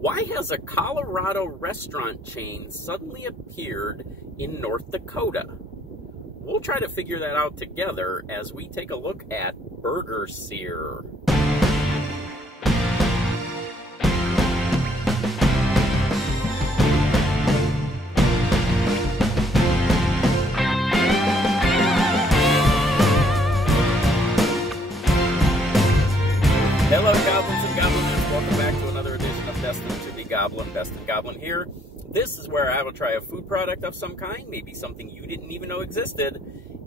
Why has a Colorado restaurant chain suddenly appeared in North Dakota? We'll try to figure that out together as we take a look at Burger Sear. Hello, Goblins and Goblins. Welcome back to another edition of Destined to be Goblin. Destined Goblin here. This is where I will try a food product of some kind, maybe something you didn't even know existed,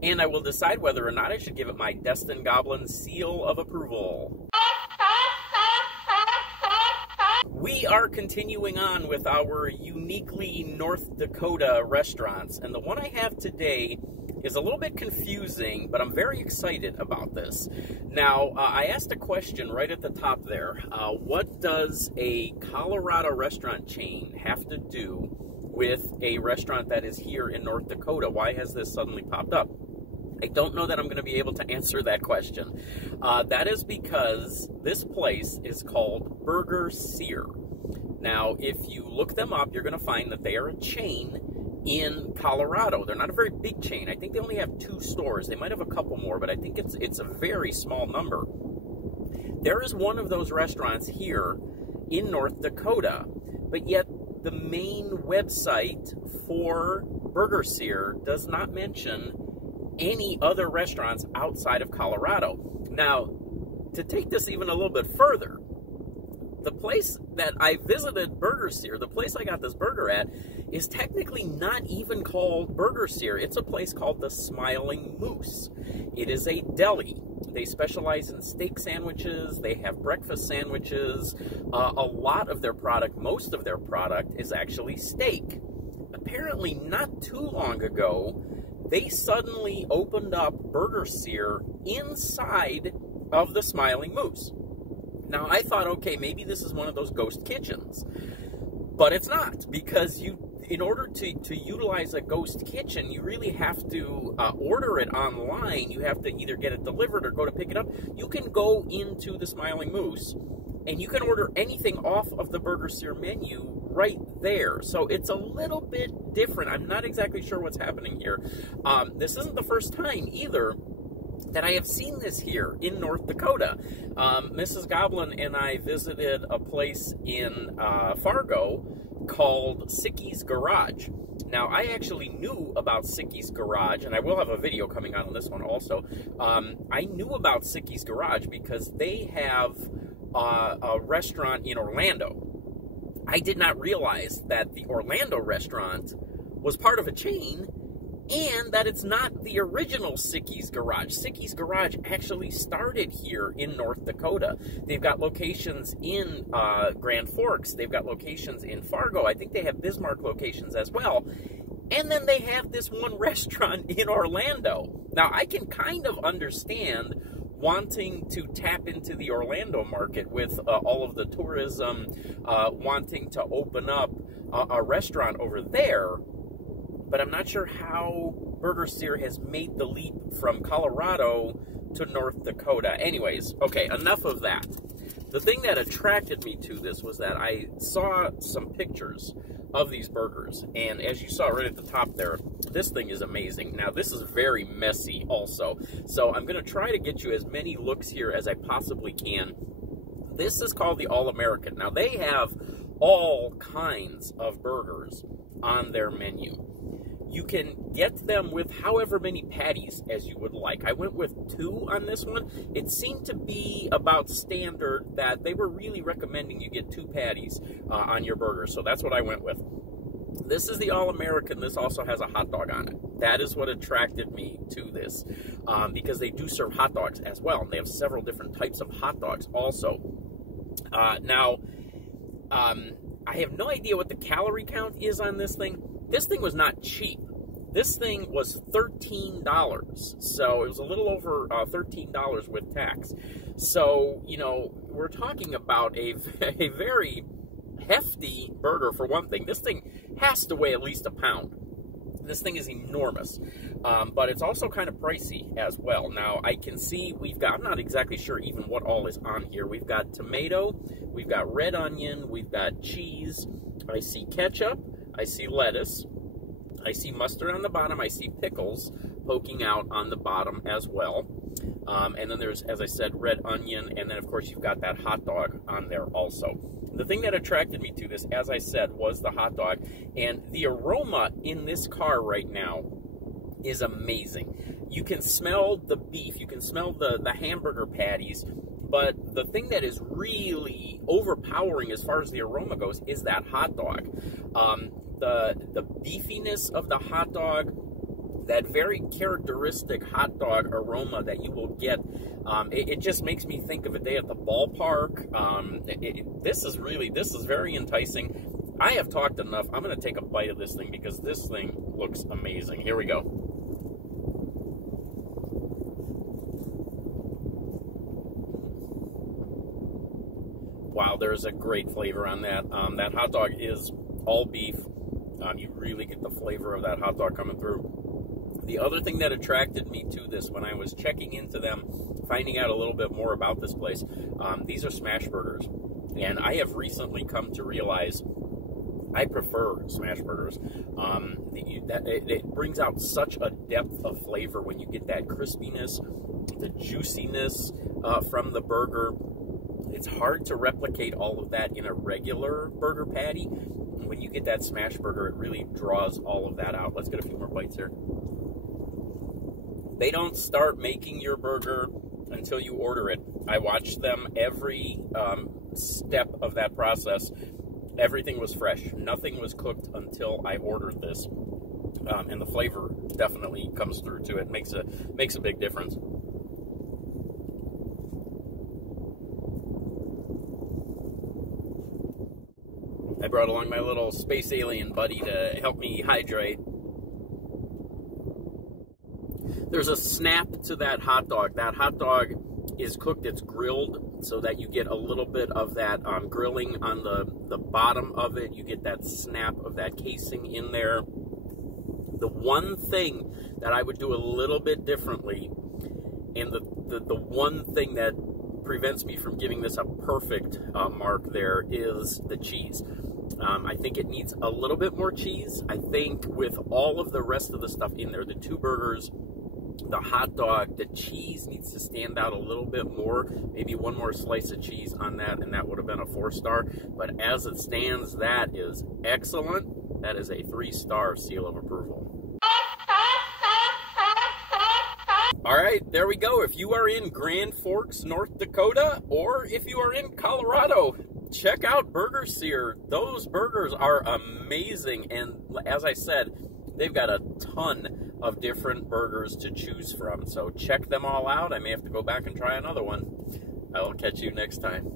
and I will decide whether or not I should give it my Destined Goblin seal of approval. We are continuing on with our uniquely North Dakota restaurants, and the one I have today is a little bit confusing, but I'm very excited about this. Now, I asked a question right at the top there. What does a Colorado restaurant chain have to do with a restaurant that is here in North Dakota? Why has this suddenly popped up? I don't know that I'm going to be able to answer that question. That is because this place is called Burger Sear. Now, if you look them up, you're going to find that they are a chain in Colorado. They're not a very big chain. I think they only have 2 stores. They might have a couple more, but I think it's a very small number. There is one of those restaurants here in North Dakota, but yet the main website for Burger Sear does not mention any other restaurants outside of Colorado. Now, to take this even a little bit further, the place that I visited Burger Sear, the place I got this burger at, is technically not even called Burger Sear. It's a place called the Smiling Moose. It is a deli. They specialize in steak sandwiches. They have breakfast sandwiches. A lot of their product, most of their product, is actually steak. Apparently, not too long ago, they suddenly opened up Burger Sear inside of the Smiling Moose. Now, I thought, okay, maybe this is one of those ghost kitchens, but it's not, because in order to utilize a ghost kitchen, you really have to order it online. You have to either get it delivered or go to pick it up. You can go into the Smiling Moose, and you can order anything off of the Burger Sear menu right there. So it's a little bit different. I'm not exactly sure what's happening here. This isn't the first time either that I have seen this here in North Dakota. Mrs. Goblin and I visited a place in Fargo called Sicky's Garage. Now, I actually knew about Sicky's Garage, and I will have a video coming out on this one also. I knew about Sicky's Garage because they have a restaurant in Orlando. I did not realize that the Orlando restaurant was part of a chain, and that it's not the original Sicky's Garage. Sicky's Garage actually started here in North Dakota. They've got locations in Grand Forks. They've got locations in Fargo. I think they have Bismarck locations as well. And then they have this one restaurant in Orlando. Now, I can kind of understand wanting to tap into the Orlando market with all of the tourism, wanting to open up a restaurant over there. But I'm not sure how Burger Sear has made the leap from Colorado to North Dakota. Anyways, okay, enough of that. The thing that attracted me to this was that I saw some pictures of these burgers. And as you saw right at the top there, this thing is amazing. Now, this is very messy also. So I'm going to try to get you as many looks here as I possibly can. This is called the All-American. Now, they have all kinds of burgers on their menu. You can get them with however many patties as you would like. I went with 2 on this one. It seemed to be about standard that they were really recommending you get 2 patties on your burger. So that's what I went with. This is the All-American. This also has a hot dog on it. That is what attracted me to this, because they do serve hot dogs as well. And they have several different types of hot dogs also. Now, I have no idea what the calorie count is on this thing. This thing was not cheap. This thing was $13, so it was a little over $13 with tax. So, you know, we're talking about a very hefty burger for one thing. This thing has to weigh at least a pound. This thing is enormous, but it's also kind of pricey as well. Now, I can see we've got, I'm not exactly sure even what all is on here. We've got tomato, we've got red onion, we've got cheese, I see ketchup, I see lettuce, I see mustard on the bottom, I see pickles poking out on the bottom as well. And then there's, as I said, red onion, and then of course you've got that hot dog on there also. The thing that attracted me to this, as I said, was the hot dog, and the aroma in this car right now is amazing. You can smell the beef, you can smell the hamburger patties, but the thing that is really overpowering as far as the aroma goes is that hot dog. The beefiness of the hot dog, that very characteristic hot dog aroma that you will get, it just makes me think of a day at the ballpark. This is very enticing. I have talked enough. I'm going to take a bite of this thing because this thing looks amazing. Here we go. Wow, there's a great flavor on that. That hot dog is all beef. You really get the flavor of that hot dog coming through. The other thing that attracted me to this when I was checking into them, finding out a little bit more about this place, these are smash burgers. And I have recently come to realize I prefer smash burgers. It brings out such a depth of flavor when you get that crispiness, the juiciness from the burger. It's hard to replicate all of that in a regular burger patty. When you get that smash burger, it really draws all of that out. Let's get a few more bites here. They don't start making your burger until you order it. I watched them every step of that process. Everything was fresh. Nothing was cooked until I ordered this. And the flavor definitely comes through to it. Makes a big difference. I brought along my little space alien buddy to help me hydrate. There's a snap to that hot dog. That hot dog is cooked, it's grilled, so that you get a little bit of that grilling on the bottom of it. You get that snap of that casing in there. The one thing that I would do a little bit differently, and the one thing that prevents me from giving this a perfect mark there, is the cheese. I think it needs a little bit more cheese. I think with all of the rest of the stuff in there, the two burgers, the hot dog, the cheese needs to stand out a little bit more. Maybe one more slice of cheese on that, and that would have been a 4-star. But as it stands, that is excellent. That is a 3-star seal of approval. All right, there we go. If you are in Grand Forks, North Dakota, or if you are in Colorado, check out Burger Sear. Those burgers are amazing, and as I said, they've got a ton of different burgers to choose from. So check them all out. I may have to go back and try another one. I'll catch you next time.